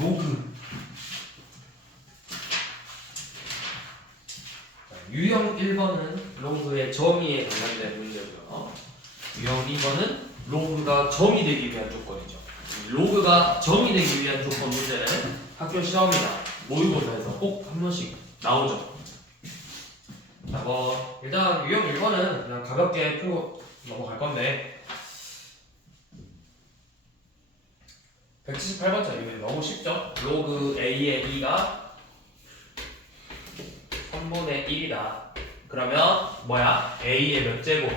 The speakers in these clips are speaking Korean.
로그. 유형 1번은 로그의 정의에 관련된 문제고요. 유형 2번은 로그가 정의 되기 위한 조건이죠. 로그가 정의 되기 위한 조건 문제는 학교 시험이나 모의고사에서 꼭 한 번씩 나오죠. 자, 일단 유형 1번은 그냥 가볍게 풀고 넘어갈 건데 178번짜리 너무 쉽죠? 로그 A의 2가 3분의 1이다. 그러면 뭐야? A의 몇 제곱이?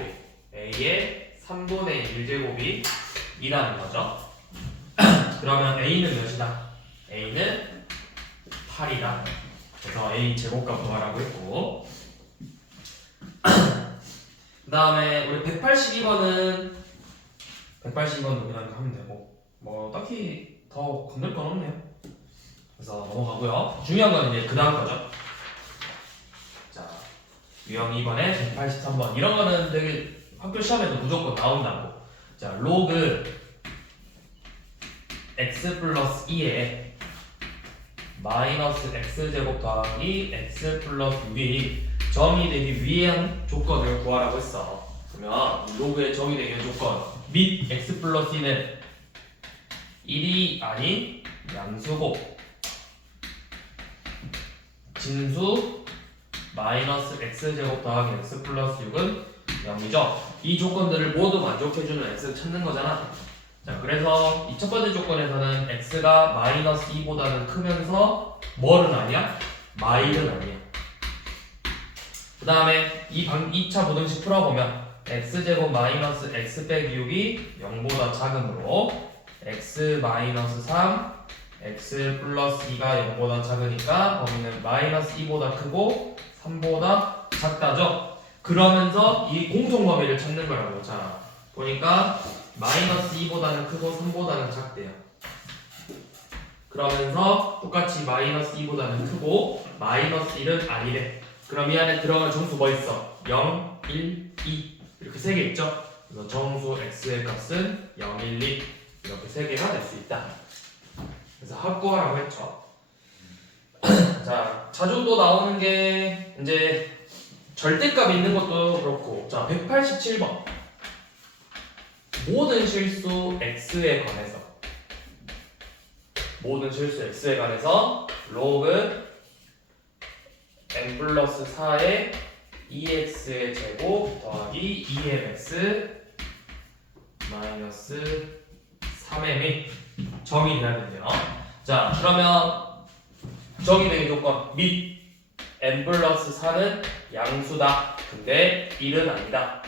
A의 3분의 1제곱이 2라는 거죠. 그러면 A는 몇이다? A는 8이다. 그래서 A 제곱값 구하라고 했고 그 다음에 우리 182번은 그냥 하면 되고 뭐 딱히 더 건들 건 없네요. 그래서 넘어가고요. 중요한 건 이제 그 다음 거죠. 자, 유형 2번에 183번 이런 거는 되게 학교 시험에도 무조건 나온다고. 자, 로그 x 플러스 2에 마이너스 x제곱 더하기 x 플러스 6이 정의 되기 위한 조건을 구하라고 했어. 그러면 로그의 정의 되기 위한 조건 및 x 플러스 2는 1이 아닌 양수고 진수 마이너스 x제곱 더하기 x 플러스 6은 0이죠. 이 조건들을 모두 만족해주는 x를 찾는 거잖아. 자, 그래서 이 첫 번째 조건에서는 x가 마이너스 2보다는 크면서 뭐는 아니야? 마일은 아니야. 그 다음에 이 2차 부등식 풀어보면 x제곱 마이너스 x 빼기 6이 0보다 작으므로 x 마이너스 3 x 플러스 2가 0보다 작으니까 범위는 마이너스 2보다 크고 3보다 작다죠. 그러면서 이 공통범위를 찾는 거라고. 자, 보니까 마이너스 2보다는 크고 3보다는 작대요. 그러면서 똑같이 마이너스 2보다는 크고 마이너스 1은 아니래. 그럼 이 안에 들어갈 정수 뭐 있어? 0, 1, 2 이렇게 3개 있죠? 그래서 정수 x의 값은 0, 1, 2 이렇게 3개가 될 수 있다. 그래서 확고하라고 했죠. 자, 자주 또 나오는 게 이제 절대값 있는 것도 그렇고. 자, 187번 모든 실수 x에 관해서 로그 n 플러스 4의 2x의 제곱 더하기 2mx 마이너스 3m이 정의 돼야 된대요. 자, 그러면 정의되기 조건 및 n 플러스 4는 양수다. 근데 1은 아니다.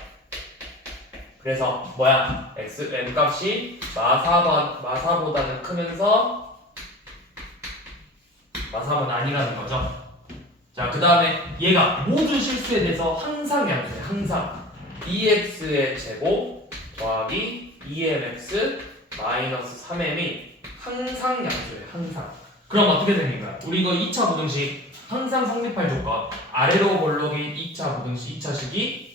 그래서 뭐야? n 값이 마사보다는 크면서 마삼은 아니라는 거죠. 자, 그 다음에 얘가 모든 실수에 대해서 항상 양수해. 항상 2x의 제곱 더하기 2mx 마이너스 3m이 항상 양수해. 항상. 그럼 어떻게 되는 거야? 우리 이거 2차 부등식 항상 성립할 조건 아래로 볼록인 2차 부등식 2차식이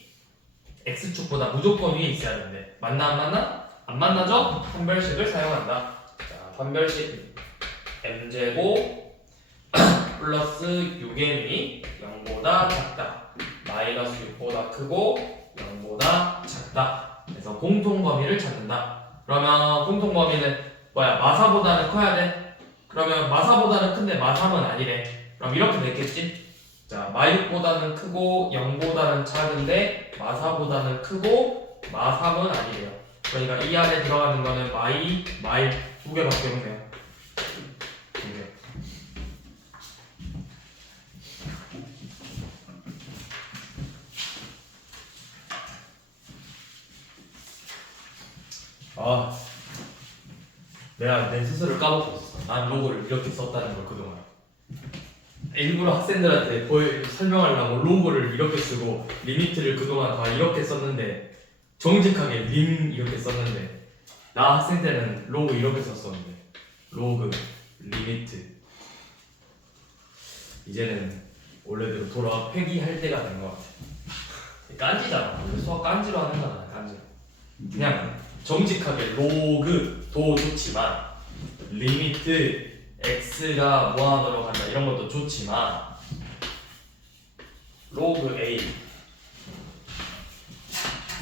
x축보다 무조건 위에 있어야 되는데 맞나 안 맞나? 안 만나죠? 판별식을 사용한다. 자, 판별식 m제곱 플러스 6m이 0보다 작다. 마이너스 6보다 크고 0보다 작다. 그래서 공통범위를 찾는다. 그러면 공통범위는 뭐야? 마사보다는 커야 돼? 그러면 마사보다는 큰데 마삼은 아니래. 그럼 이렇게 됐겠지? 자, 마6보다는 크고 0보다는 작은데 마사보다는 크고 마3은 아니래요. 그러니까 이 안에 들어가는 거는 마이 두 개밖에 없네요. 두 개. 아, 내가 내 스스로를 까먹고 있었어. 난 로고를 이렇게 썼다는 걸 그동안. 일부러 학생들한테 설명하려고 로고를 이렇게 쓰고 리미트를 그동안 다 이렇게 썼는데 정직하게 림 이렇게 썼는데 나 학생 때는 로그 이렇게 썼었는데 로그 리미트 이제는 원래대로 돌아 회귀할 때가 된 것 같아. 깐지잖아. 원래 수학 깐지로 하는 거잖아. 깐지. 그냥 정직하게 로그 도 좋지만 리미트 x가 무한으로 간다 이런 것도 좋지만 로그 a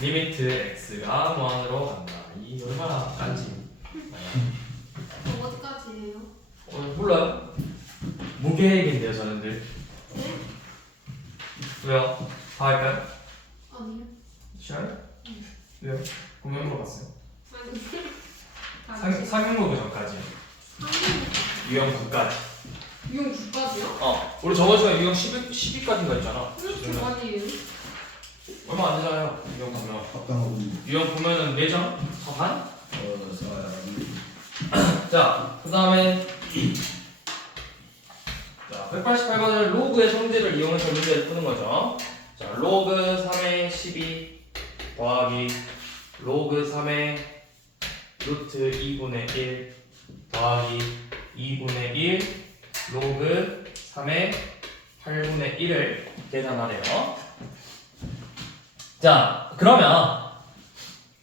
리미트 x가 무한으로 간다. 이 얼마나 깐지? 어디까지예요? 몰라요? 무계획인데요 저는 늘. 네? 왜요? 다 할까요? 아니요. 싫어요? 왜요? 공연 보러 갔어요. 아니. 상용로그 전까지. 유형 9까지. 유형 9까지요? 우리 저번 시간에 유형 12까지인가 했잖아. 왜 이렇게 많이 해요? 얼마 안 되잖아요. 유형 보면. 합당하고 유형 보면은 4점? 반? 사람 자, 그 다음에 자, 188번은 로그의 성질을 이용해서 문제를 푸는 거죠. 자, 로그 3의 12 더하기 로그 3의 루트 2분의 1 더하기 2분의 1 로그 3의 8분의 1을 계산하래요. 자, 그러면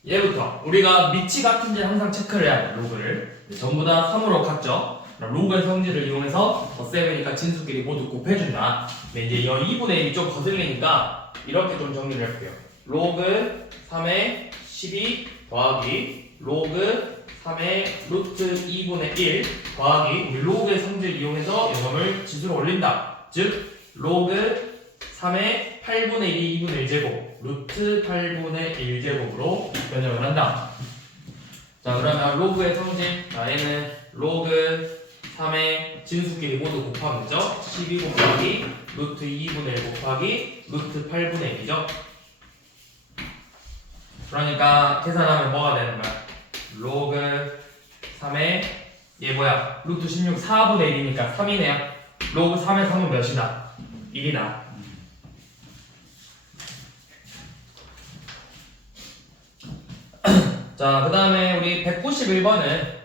얘부터 우리가 밑이 같은지 항상 체크를 해야 돼. 로그를 전부 다 3으로 갔죠. 로그의 성질을 이용해서 덧셈이니까 진수끼리 모두 곱해준다. 근데 이제 이 2분의 1이 좀 거슬리니까 이렇게 좀 정리를 해볼게요. 로그 3의 12 더하기 로그 3의 루트 2분의 1 더하기 우리 로그의 성질 이용해서 요놈을 지수로 올린다. 즉 로그 3의 8분의 1이 2분의 1제곱 루트 8분의 1제곱으로 변형을 한다. 자, 그러면 로그의 성질, 자, 얘는 로그 3의 진수끼리 모두 곱하면 되죠. 12 곱하기 루트 2분의 1 곱하기 루트 8분의 1이죠. 그러니까 계산하면 뭐가 되는 거야? 로그 3의 얘 뭐야? 루트 16 4분의 1이니까 3이네요. 로그 3의 3은 몇이다? 1이다. 자, 그 다음에 우리 191번은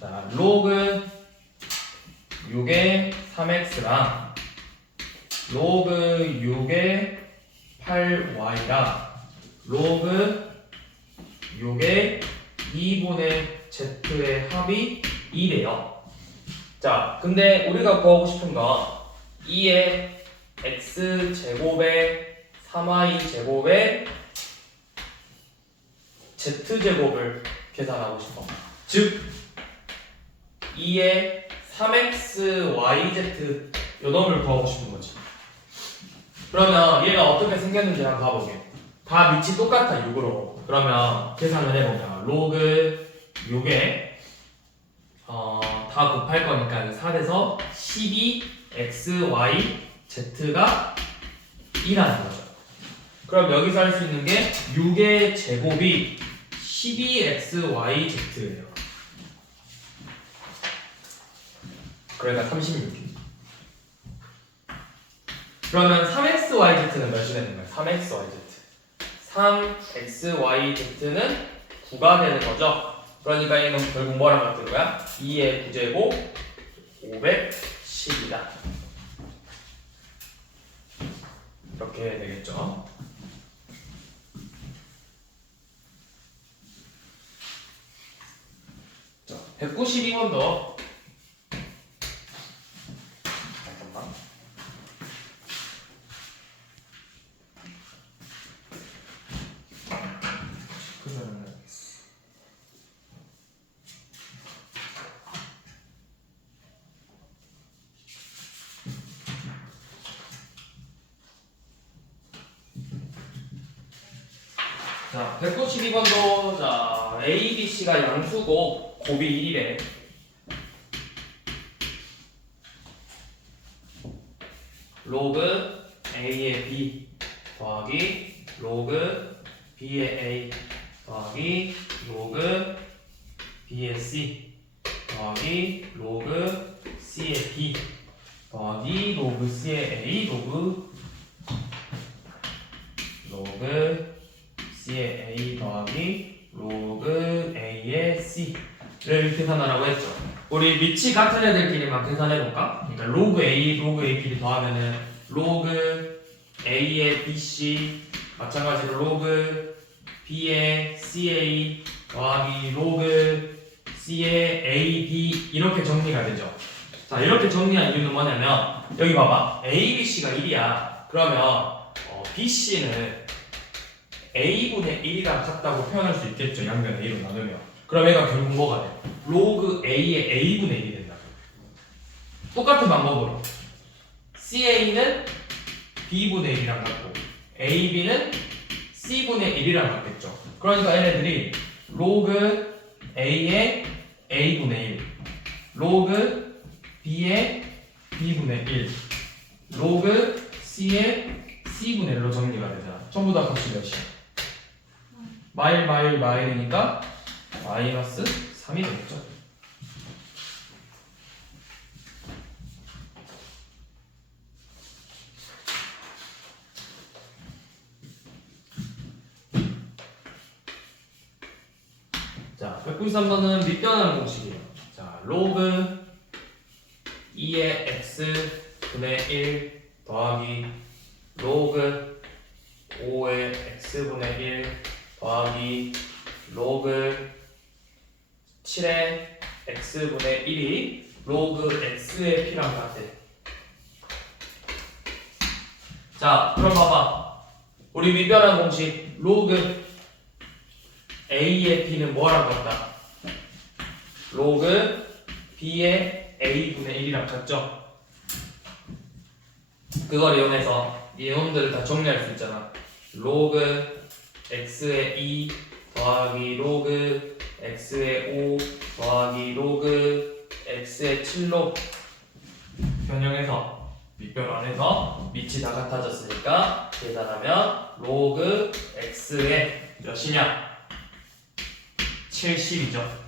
자, 로그 6의 3x랑 로그 6의 8y랑 로그 6의 2분의 z의 합이 2래요. 자, 근데 우리가 구하고 싶은 거 2의 x제곱에 3y제곱에 z제곱을 계산하고 싶어. 즉 2의 3xyz 요 놈을 구하고 싶은 거지. 그러면 얘가 어떻게 생겼는지 한번 봐보게. 다 밑이 똑같아 6으로. 그러면 계산을 해보면 로그 6에 다 곱할 거니까 4에서 12xyz가 2라는 거죠. 그럼 여기서 할 수 있는 게 6의 제곱이 12xyz예요. 그러니까 36. 그러면 3xyz는 몇이 되는 거야? 3xyz. 3xyz는 9가 되는 거죠. 그러니까 이건 결국 뭐랑 같은 거야? 2의 9제곱 510이다. 이렇게 되겠죠. 자, 192번도 잠깐만. 자, 192번도 자, A, B, C가 양수고 곱이 1이래. 로그 A의 B 더하기 로그 B의 A 더하기 로그 B의 C 더하기 로그 C의 B 더하기 로그 C의 A 로그 C의 A 더하기 로그 A의 C를 계산하라고 했죠. 우리 밑이 같은 애들끼리만 계산해볼까? 그러니까 로그 A, 로그 A끼리 더하면은 로그 A의 BC 마찬가지로 로그 B의 CA 더하기 로그 C의 A, B 이렇게 정리가 되죠. 자, 이렇게 정리한 이유는 뭐냐면 여기 봐봐. A, B, C가 1이야. 그러면 BC는 A분의 1이랑 같다고 표현할 수 있겠죠. 양변 A로 나누면. 그럼 얘가 결국 뭐가 돼? 로그 A의 A분의 1이 된다. 똑같은 방법으로 CA는 B분의 1이랑 같고 AB는 C분의 1이랑 같겠죠. 그러니까 얘네들이 로그 A의 A분의 1, 로그 B의 B분의 1, 로그 C의 C분의 1로 정리가 되잖아. 전부 다 값이 몇이야? 마일이니까 마이너스 3이 되겠죠. 자, 193번은 밑변하는 공식이에요. 자, 로그 2의 x분의 1 더하기 로그 5의 x분의 1 더하기 로그 7의 x분의 1이 로그 x의 p랑 같아. 자, 그럼 봐봐. 우리 밑변한 공식 로그 a의 p는 뭐랑 같다? 로그 b의 a분의 1이랑 같죠? 그걸 이용해서 이놈들을 다 정리할 수 있잖아. 로그 x의 2 더하기 로그 x의 5 더하기 로그 x의 7로 변형해서 밑변환해서 밑이 다 같아졌으니까 계산하면 로그 x의 몇이냐? 70이죠.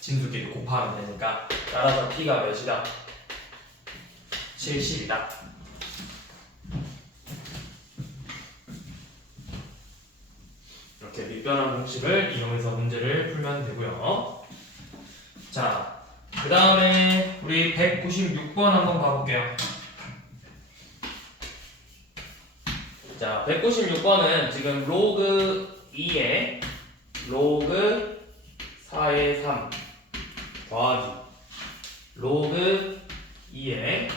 진수끼리 곱하면 되니까 따라서 p가 몇이다? 70이다. 이렇게 밑변환 공식을 이용해서 문제를 풀면 되고요. 자, 그 다음에 우리 196번 한번 가볼게요. 자, 196번은 지금 로그 2에 로그 4의 3 더하기 로그 2에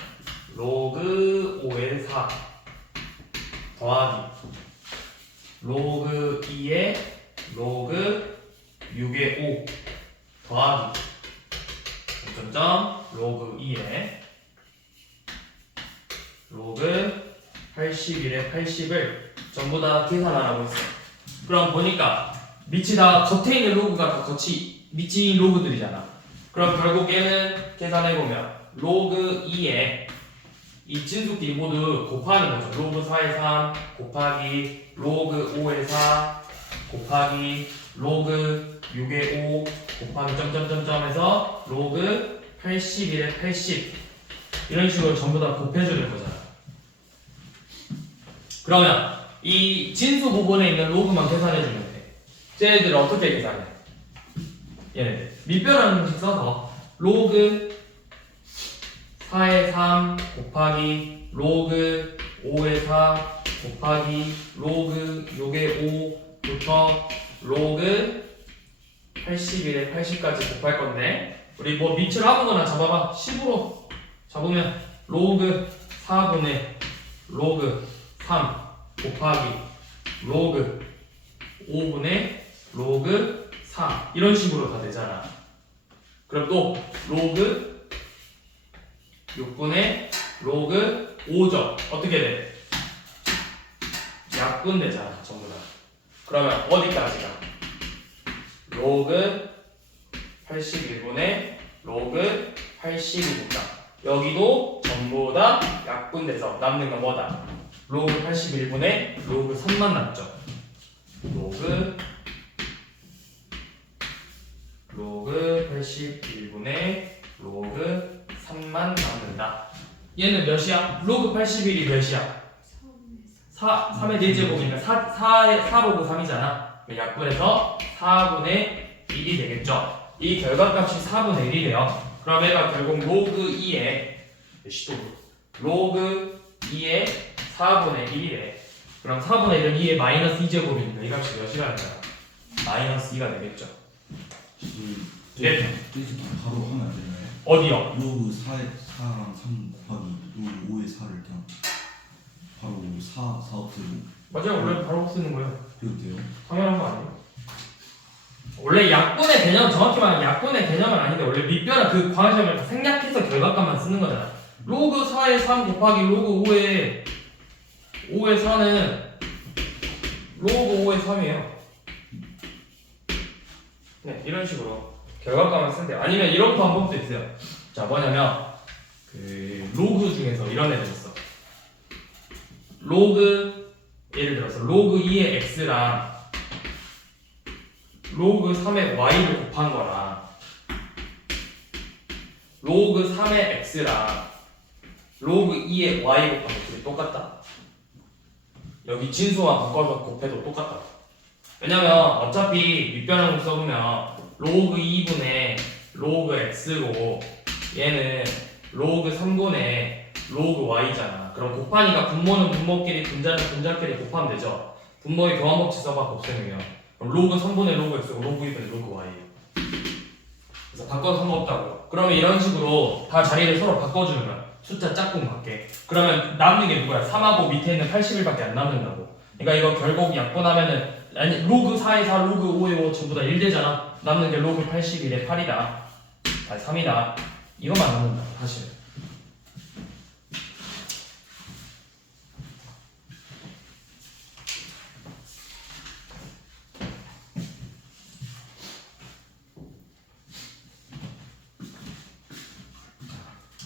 로그 5의 4 더하기 로그 2에 로그 6의 5 더하기 점점 로그 2에 로그 81의 80을 전부 다 계산하라고 했어. 그럼 보니까 밑이 다 겉에 있는 로그가 다 밑이 있는 로그들이잖아. 그럼 결국 얘는 계산해보면 로그 2에 이 진수끼리 모두 곱하는 거죠. 로그 4의 3 곱하기 로그 5의 4 곱하기 로그 6의 5 곱하기 점점점점 해서 로그 81의 80 이런 식으로 전부 다 곱해주는 거잖아. 그러면 이 진수 부분에 있는 로그만 계산해주면 돼. 쟤네들을 어떻게 계산해? 얘네들 밑변환 공식 써서 로그 4의 3 곱하기 로그 5의 4 곱하기 로그 6의 5부터 로그 81의 80까지 곱할 건데 우리 뭐 밑을 아무거나 잡아봐. 10으로 잡으면 로그 4분의 로그 3 곱하기 로그 5분의 로그 4 이런 식으로 다 되잖아. 그럼 또 로그 6분의 로그 5죠. 어떻게 돼? 약분 되잖아. 전부 다. 그러면 어디까지가? 로그 81분의 로그 80이니까 여기도 전부 다 약분돼서 남는 건 뭐다? 로그 81분의 로그 3만 남죠. 로그 81분의 로그 3만 남는다. 얘는 몇이야? 로그 81이 몇이야? 3의 4제곱이니까 4 로그 3이잖아. 약분해서 4분의 1이 되겠죠. 이 결과값이 4분의 1이래요. 그럼 얘가 결국 로그 2에 로그 2의 4분의 1이래. 그럼 4분의 1은 2의 마이너스 2제곱이니까 이 값이 몇이라는 거야? 마이너스 2가 되겠죠. 예. 떼지 바로 하면 안 되나요? 어디요? 로그 4랑 3 곱하기 로그 5의 4를 그냥 바로 4 없애고 맞아요. 원래 바로 쓰는 거예요. 그래도 돼요? 당연한 거 아니에요? 원래 약분의 개념, 정확히 말하면 약분의 개념은 아닌데 원래 밑변화 그 광시험을 다 생략해서 결과값만 쓰는 거잖아. 로그 4의 3 곱하기 로그 5의 4는 로그 5의 3이에요. 네, 이런 식으로 결과값만 쓴대요. 아니면 이런 방법도 있어요. 자, 뭐냐면 그 로그 중에서 이런 애들 있어. 로그 예를 들어서 로그 2의 x랑 로그 3의 y를 곱한 거랑 로그 3의 x랑 로그 2의 y 곱한 거 둘이 똑같다. 여기 진수와 바꿔서 곱해도 똑같다. 왜냐면 어차피 밑변환을 써보면 로그 2분의 로그 x고 얘는 로그 3분의 로그 y잖아. 그럼 곱하니까 분모는 분모끼리 분자는 분자끼리 곱하면 되죠. 분모의 교환법칙 써봐 곱셈이면 그럼 로그 3분의 로그 x고 로그 2분의 로그 y예요. 그래서 바꿔서 상관없다고. 그러면 이런 식으로 다 자리를 서로 바꿔주면 숫자 짝꿍 같게. 그러면 남는 게 누구야? 3하고 밑에 있는 81밖에 안 남는다고. 그러니까 이거 결국 약분하면은 아니 로그 4의 4, 로그 5의 5 전부 다 1 되잖아. 남는 게 로그 81의 8이다. 아니 3이다. 이것만 남는다. 사실.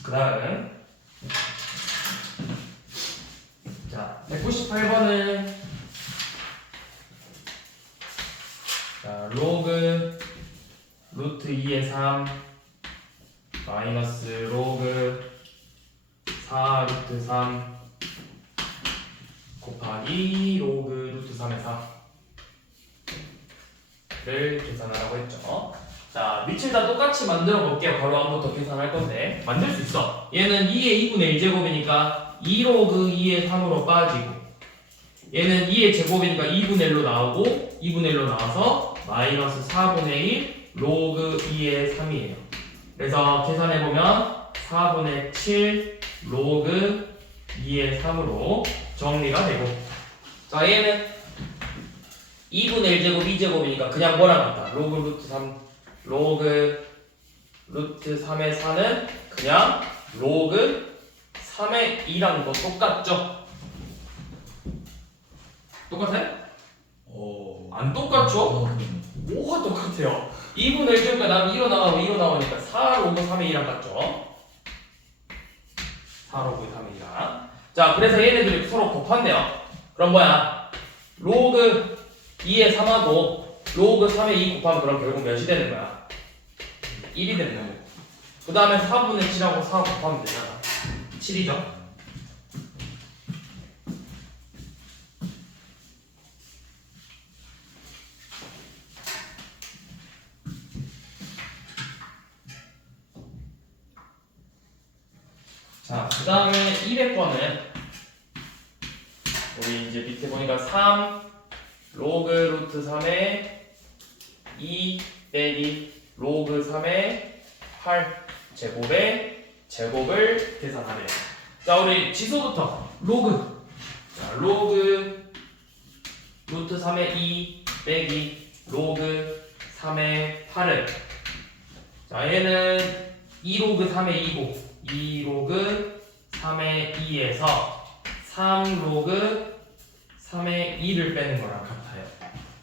그 다음 자 198번은 자 로그 루트 2의 3 마이너스 로그 4 루트 3 곱하기 로그 루트 3의 4를 계산하라고 했죠. 자, 밑을 다 똑같이 만들어 볼게요. 바로 한부터 계산할 건데 만들 수 있어. 얘는 2의 2분의 1제곱이니까 2로그 2의 3으로 빠지고 얘는 2의 제곱이니까 2분의 1로 나오고 2분의 1로 나와서 마이너스 4분의 1 로그 2의 3이에요. 그래서 계산해보면 4분의 7 로그 2의 3으로 정리가 되고 자, 얘는 2분의 1제곱 2제곱이니까 그냥 뭐랑 같다? 로그 루트 3 로그 루트 3의 4는 그냥 로그 3의 2랑 뭐 똑같죠? 똑같아요? 안 똑같죠? 뭐가 똑같아요? 2분의 1제곱이니까 난 2로 나가고 2로 나오니까 4 로그 3의 2랑 같죠? 4 로그 3의 2랑 자 그래서 얘네들이 서로 곱한대요. 그럼 뭐야? 로그 2의 3하고 로그 3의 2 곱하면 그럼 결국 몇이 되는 거야? 1이 되는 거고 그 다음에 4분의 7하고 4 곱하면 되잖아 7이죠? 자, 그 다음에 200번은 우리 이제 밑에 보니까 3 로그 루트 3의 2 빼기 로그 3의 8 제곱의 제곱을 계산하래요. 자, 우리 지수부터 로그 자, 로그 루트 3의 2 빼기 로그 3의 8은 자, 얘는 2로그 3의 2고 2로그 3의 2에서 3로그 3의 2를 빼는 거랑 같아요.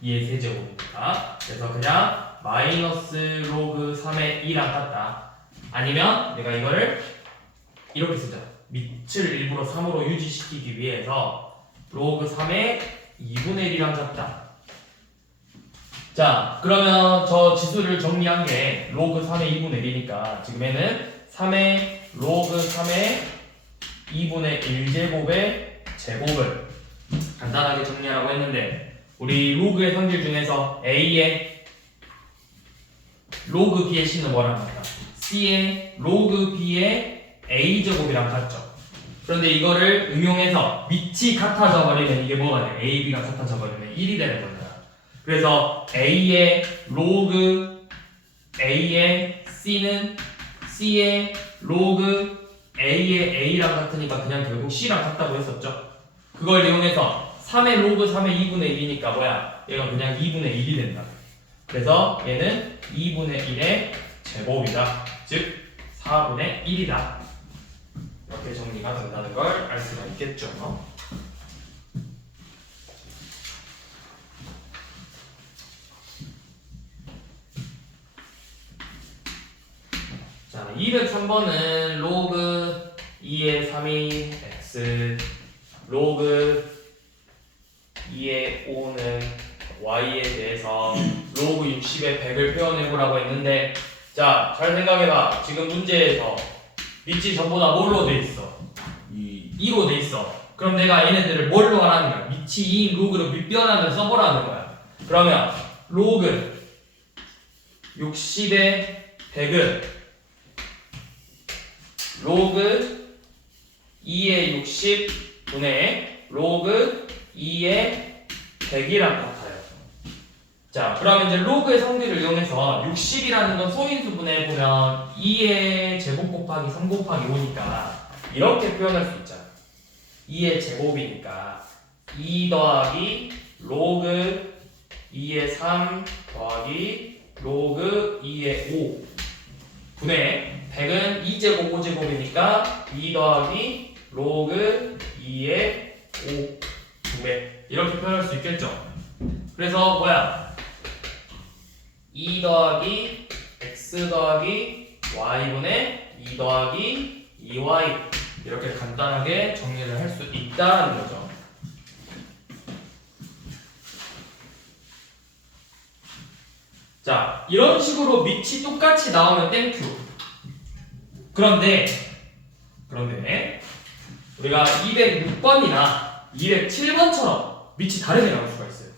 2의 세제곱이니까. 그래서 그냥 마이너스 로그 3의 2랑 같다. 아니면 내가 이거를 이렇게 쓰자. 밑을 일부러 3으로 유지시키기 위해서 로그 3의 2분의 1이랑 같다. 자, 그러면 저 지수를 정리한 게 로그 3의 2분의 1이니까 지금 얘는 3의 로그 3의 2분의 1제곱의 제곱을 간단하게 정리하라고 했는데 우리 로그의 성질 중에서 A의 로그 B의 C는 뭐랑 같다? C의 로그 B의 A제곱이랑 같죠. 그런데 이거를 응용해서 밑이 같아져 버리면 이게 뭐가 돼? A, B가 같아져 버리면 1이 되는 거잖아. 그래서 A의 로그 A의 C는 C의 로그 A의 A랑 같으니까 그냥 결국 C랑 같다고 했었죠. 그걸 이용해서 3의 로그 3의 2분의 1이니까 뭐야? 얘가 그냥 2분의 1이 된다. 그래서 얘는 2분의 1의 제곱이다. 즉 4분의 1이다. 이렇게 정리가 된다는 걸 알 수가 있겠죠. 자, 203번은 로그 2의 3이 x, 로그 2의 5는 y에 대해서 로그 60의 100을 표현해보라고 했는데, 자, 잘 생각해봐. 지금 문제에서 밑이 전부 다 뭘로 돼 있어? 2로 돼 있어. 그럼 내가 얘네들을 뭘로 하라는 거야? 밑이 2인 로그로 밑변환을 써보라는 거야. 그러면 로그 60의 100은 로그 2의 60 분의 로그 2의 100이랑 같아요. 자, 그러면 이제 로그의 성질을 이용해서 60이라는 건 소인수분해 보면 2의 제곱 곱하기 3 곱하기 5니까 이렇게 표현할 수 있잖아. 2의 제곱이니까 2 더하기 로그 2의 3 더하기 로그 2의 5 분의 100은 2제곱 5제곱이니까 2 더하기 로그 2의 5 분의 이렇게 표현할 수 있겠죠. 그래서 뭐야? 2 더하기 x 더하기 y분의 2 더하기 2y 이렇게 간단하게 정리를 할 수 있다는 거죠. 자, 이런 식으로 밑이 똑같이 나오면 땡큐. 그런데 우리가 206번이나 207번처럼 밑이 다르게 나올 수가 있어요.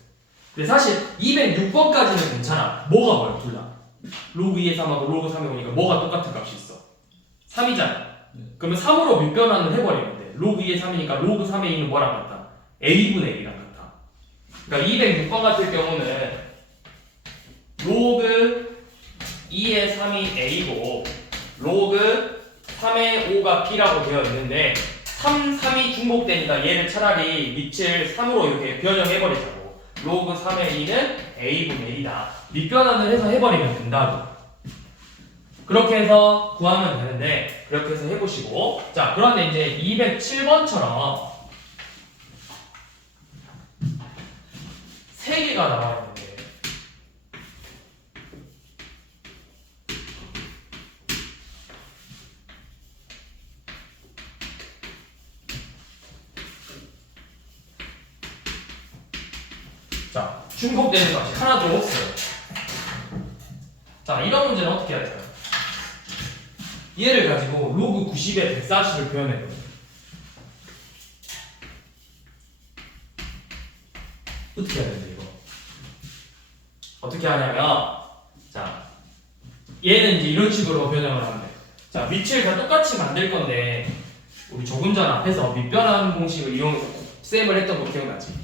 근데 사실 206번까지는 괜찮아. 뭐가 뭐야, 둘 다. 로그 2의 3하고 로그 3에 오니까 뭐가 똑같은 값이 있어? 3이잖아. 그러면 3으로 밑변환을 해버리면 돼. 로그 2의 3이니까 로그 3의 2는 뭐랑 같다? A분의 1이랑 같아. 그러니까 206번 같은 경우는 로그 2의 3이 A고 로그 3의 5가 B라고 되어 있는데 3, 3이 중복되니까 얘를 차라리 밑을 3으로 이렇게 변형해버리자고. 로그 3의 2는 A분의 1이다. 밑변환을 해서 해버리면 된다고. 그렇게 해서 구하면 되는데 그렇게 해서 해보시고, 자, 그런데 이제 207번처럼 3개가 나와 있는데 자, 중복되는 값이 하나도 없어요. 자, 이런 문제는 어떻게 해야 될까요? 얘를 가지고 로그 90에 140을 표현해요. 어떻게 해야 되는데 이거? 어떻게 하냐면, 자, 얘는 이제 이런 식으로 변형을 하면 돼. 자, 밑을 다 똑같이 만들 건데 우리 조금 전 앞에서 밑변환 공식을 이용해서 쌤을 했던 거 기억나지?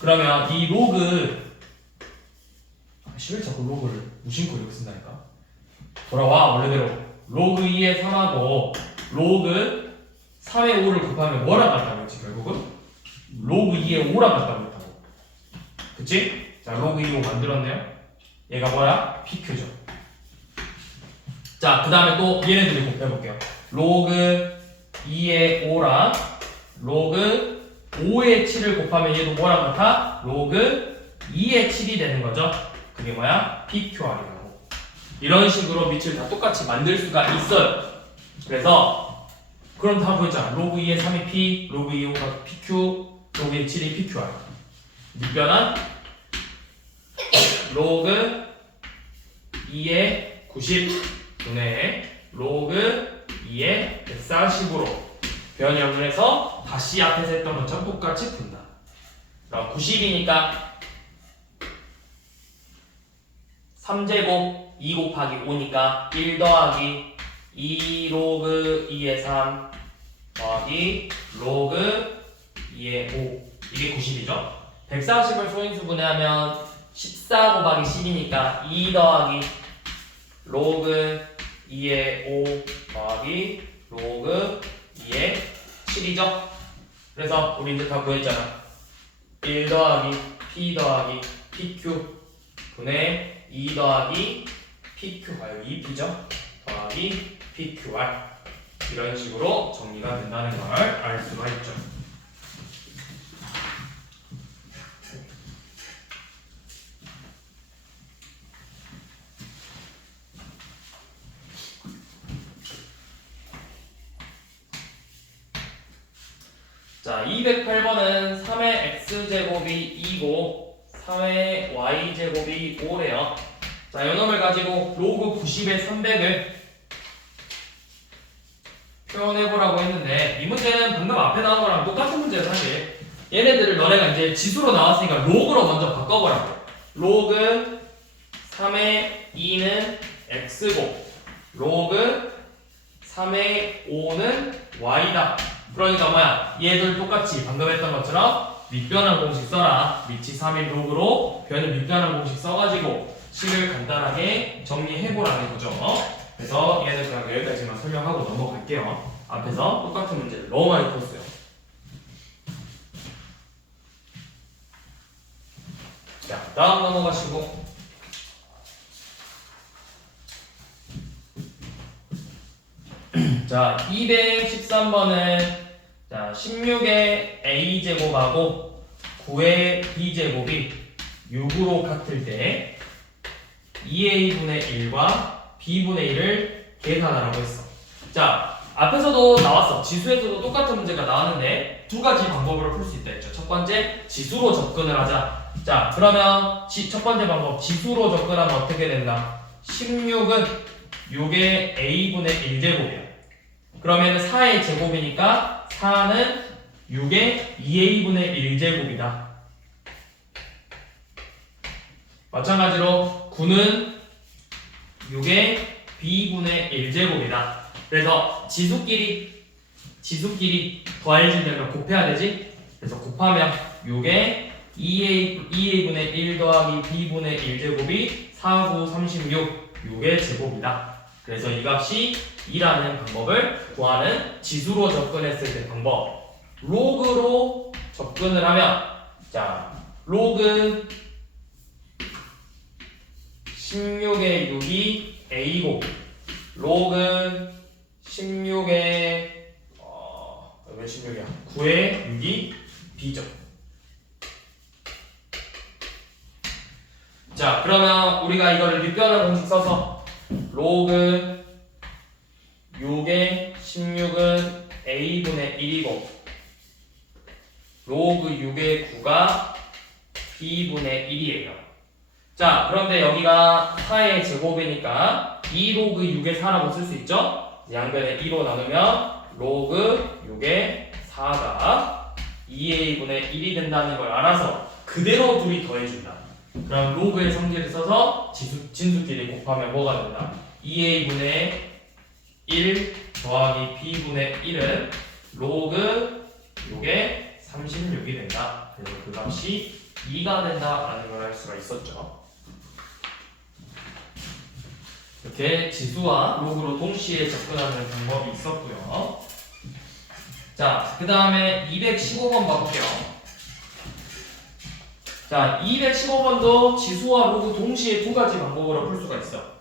그러면 이 로그 왜 자꾸 로그를 무심코 이렇게 쓴다니까? 돌아와 원래대로. 로그 2의 3하고 로그 3의 5를 곱하면 뭐랑 같다고 했지 결국은? 로그 2의 5랑 같다고 했다고. 그치? 자, 로그 2의 5 만들었네요. 얘가 뭐야? PQ죠. 자, 그 다음에 또 얘네들을 곱해볼게요. 로그 2의 5랑 로그 5의 7을 곱하면 얘도 뭐랑 같아? 로그 2의 7이 되는 거죠. 그게 뭐야? PQR이라고. 이런 식으로 밑을 다 똑같이 만들 수가 있어요. 그래서 그럼 다 보였잖아. 로그 2의 3이 P, 로그 2의 5가 PQ, 로그 2의 7이 PQR. 밑변환 로그 2의 90 분의 로그 2의 140으로 변형을 해서 다시 앞에서 했던 것처럼 똑같이 푼다. 그럼 90이니까 3제곱 2 곱하기 5니까 1 더하기 2 로그 2의 3 더하기 로그 2의 5 이게 90이죠. 140을 소인수 분해하면 14 곱하기 10이니까 2 더하기 로그 2의 5 더하기 로그 2의 7이죠. 그래서 우리 이제 다 구했잖아. 1 더하기 p 더하기 pq 분의 2 더하기 pqr 2p죠. 더하기 pqr 이런 식으로 정리가 된다는 걸 알 수가 있죠. 자, 208번은 3의 x제곱이 2고 3의 y제곱이 5래요. 자, 요놈을 가지고 로그 90의 300을 표현해보라고 했는데 이 문제는 방금 앞에 나온 거랑 똑같은 문제예요. 사실 얘네들을 너네가 이제 지수로 나왔으니까 로그로 먼저 바꿔보라고. 로그 3의 2는 x고 로그 3의 5는 y다. 그러니까 뭐야? 얘들 똑같이 방금 했던 것처럼 밑변환 공식 써라. 위치 3인 로그로 변을 밑변환 공식 써가지고 식을 간단하게 정리해보라는 거죠. 그래서 얘는 그냥 여기까지만 설명하고 넘어갈게요. 앞에서 똑같은 문제를 너무 많이 풀었어요. 자, 다음 넘어가시고 자, 213번은 자, 16의 a제곱하고 9의 b제곱이 6으로 같을 때 2a분의 1과 b분의 1을 계산하라고 했어. 자, 앞에서도 나왔어. 지수에서도 똑같은 문제가 나왔는데 두 가지 방법으로 풀 수 있다 했죠. 첫 번째, 지수로 접근을 하자. 자, 그러면 첫 번째 방법, 지수로 접근하면 어떻게 된다? 16은 6의 a분의 1제곱이야. 그러면 4의 제곱이니까 4는 6의 2a분의 1제곱이다. 마찬가지로 9는 6의 b분의 1제곱이다. 그래서 지수끼리 더해지려면 곱해야 되지? 그래서 곱하면 6의 2a분의 1 더하기 b분의 1제곱이 4, 9, 36, 6의 제곱이다. 그래서 이 값이 2라는 방법을 구하는 지수로 접근했을 때 방법. 로그로 접근을 하면 자, 로그 16의 6이 a고 로그 16의 왜 16이야? 9의 6이 b죠. 자, 그러면 우리가 이거를 밑변환 공식 써서 로그 6의 16은 a분의 1이고 로그 6의 9가 b분의 1이에요. 자, 그런데 여기가 4의 제곱이니까 2로그 6의 4라고 쓸 수 있죠? 양변에 2로 나누면 로그 6의 4가 2a분의 1이 된다는 걸 알아서 그대로 둘이 더해준다. 그럼 로그의 성질을 써서 진수끼리 곱하면 뭐가 된다? 2a분의 1 더하기 b분의 1은 로그 6의 36이 된다. 그래서 그 값이 2가 된다라는 걸 알 수가 있었죠. 이렇게 지수와 로그로 동시에 접근하는 방법이 있었고요. 자, 그 다음에 215번 봐볼게요. 자, 215번도 지수와 로그 동시에 두 가지 방법으로 풀 수가 있어.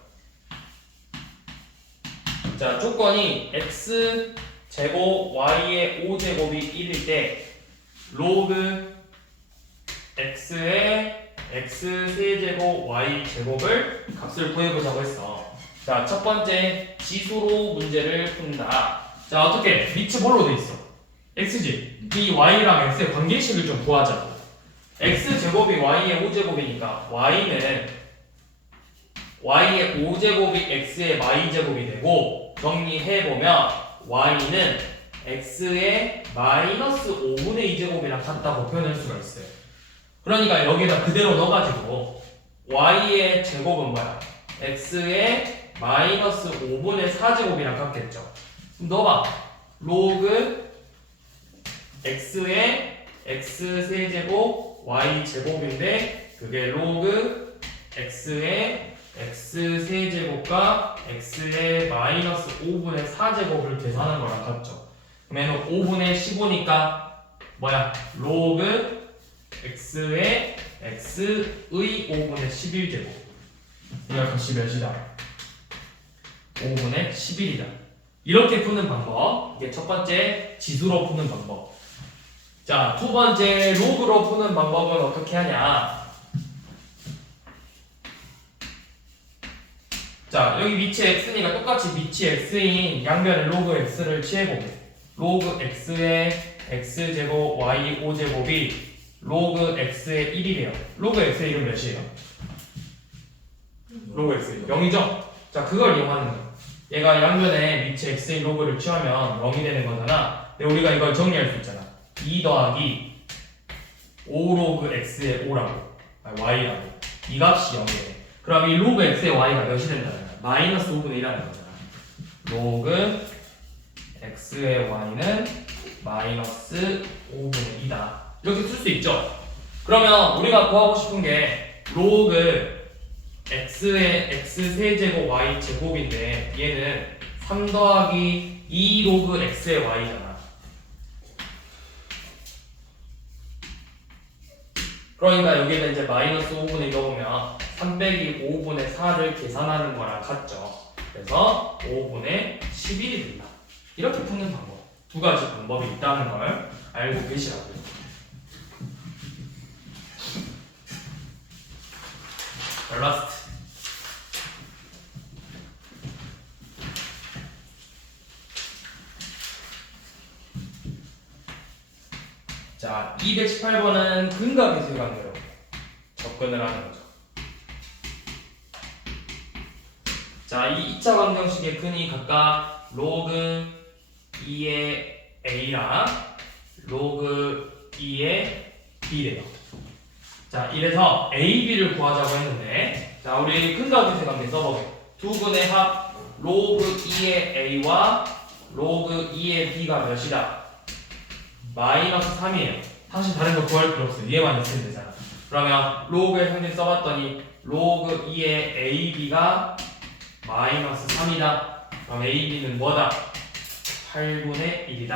자, 조건이 x 제곱 y의 5제곱이 1일 때 로그 x의 x 세제곱 y 제곱을 값을 구해보자고 했어. 자, 첫 번째 지수로 문제를 푼다. 자, 어떻게? 밑이 뭘로 돼 있어? x지. 이 y랑 x의 관계식을 좀 구하자고. x제곱이 y의 5제곱이니까 y는 y의 5제곱이 x의 y제곱이 되고 정리해보면 y는 x의 마이너스 5분의 2제곱이랑 같다고 표현할 수가 있어요. 그러니까 여기다 그대로 넣어가지고 y의 제곱은 뭐야? x의 마이너스 5분의 4제곱이랑 같겠죠. 그럼 넣어봐. 로그 x의 x 세제곱 y 제곱인데 그게 로그 x의 x x 세제곱과 x의 마이너스 5분의 4제곱을 계산하는 거랑 같죠. 그러면 5분의 15니까 뭐야? 로그 x의 x의 5분의 11제곱. 이거 값이 몇이다? 5분의 11이다. 이렇게 푸는 방법. 이게 첫 번째 지수로 푸는 방법. 자, 두 번째 로그로 푸는 방법은 어떻게 하냐? 자, 여기 위치 x니까 똑같이 위치 x인 양변의 로그 x를 취해보게. 로그 x의 x제곱 y 5제곱이 로그 x의 1이래요. 로그 x의 1은 몇이에요? 로그 x의 0이죠? 자, 그걸 이용하는 거예요. 얘가 양변에 위치 x의 로그를 취하면 0이 되는 거잖아. 근데 우리가 이걸 정리할 수 있잖아. 2 더하기 5 로그 x의 5라고 y라고 이 값이 0이래. 그럼 이 로그 x의 y가 몇이 된다는 거야? 마이너스 5분의 1이라는 거잖아. 로그 x의 y는 마이너스 5분의 2다. 이렇게 쓸 수 있죠. 그러면 우리가 구하고 싶은 게 로그 x의 x 세제곱 y 제곱인데 얘는 3 더하기 2 로그 x의 y잖아. 그러니까 여기는 이제 마이너스 5분의 2 넣으면 3 빼기 5분의 4를 계산하는 거랑 같죠. 그래서 5분의 11이 된다. 이렇게 푸는 방법. 두 가지 방법이 있다는 걸 알고 계시라고요. 라스트. 자, 218번은 근과 계수의 관계로 접근을 하는 거죠. 자, 이 2차 방정식의 근이 각각 로그 2의 a랑 로그 2의 b래요. 자, 이래서 a, b를 구하자고 했는데, 자, 우리 근과 계수의 관계 써보게. 두 근의 합 로그 2의 a와 로그 2의 b가 몇이다? 마이너스 3이에요. 사실 다른 거 구할 필요 없어요. 얘만 있으면 되잖아. 그러면 로그의 상식 써봤더니 로그 2의 ab가 마이너스 3이다. 그럼 ab는 뭐다? 8분의 1이다.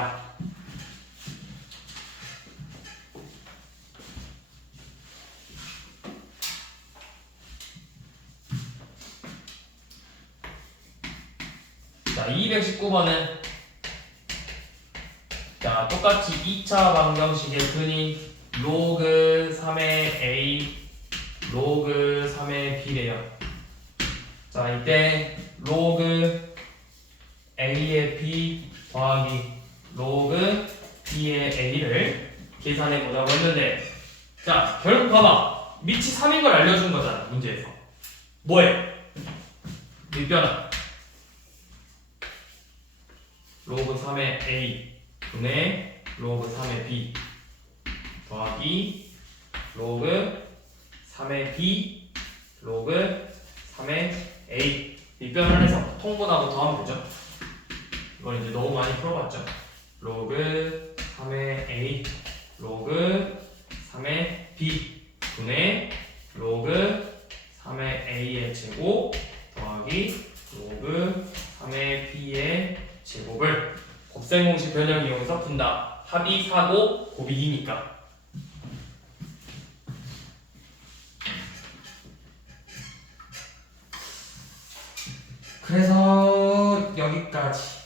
자, 219번은 자, 똑같이 2차 방정식의 근이 로그 3의 a 로그 3의 b래요. 자, 이때 로그 a의 b 더하기 로그 b의 a를 계산해 보자고 했는데, 자, 결국 봐봐. 밑이 3인 걸 알려준 거잖아, 문제에서. 뭐해? 밑변화 로그 3의 a 분의 로그 3의 b 더하기 로그 3의 b 로그 3의 a. 밑변을 해서 통분하고 더하면 되죠. 이건 이제 너무 많이 풀어봤죠. 로그 3의 a 로그 3의 b 분의 로그 3의 a의 제곱 더하기 로그 3의 b의 제곱을 곱셈공식 변형 이용해서 푼다. 합이 4고 곱이 2니까. 그래서 여기까지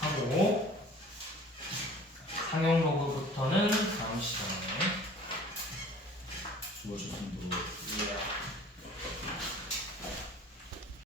하고 상용 로그부터는 다음 시간에 수고하셨습니다. 이해합니다.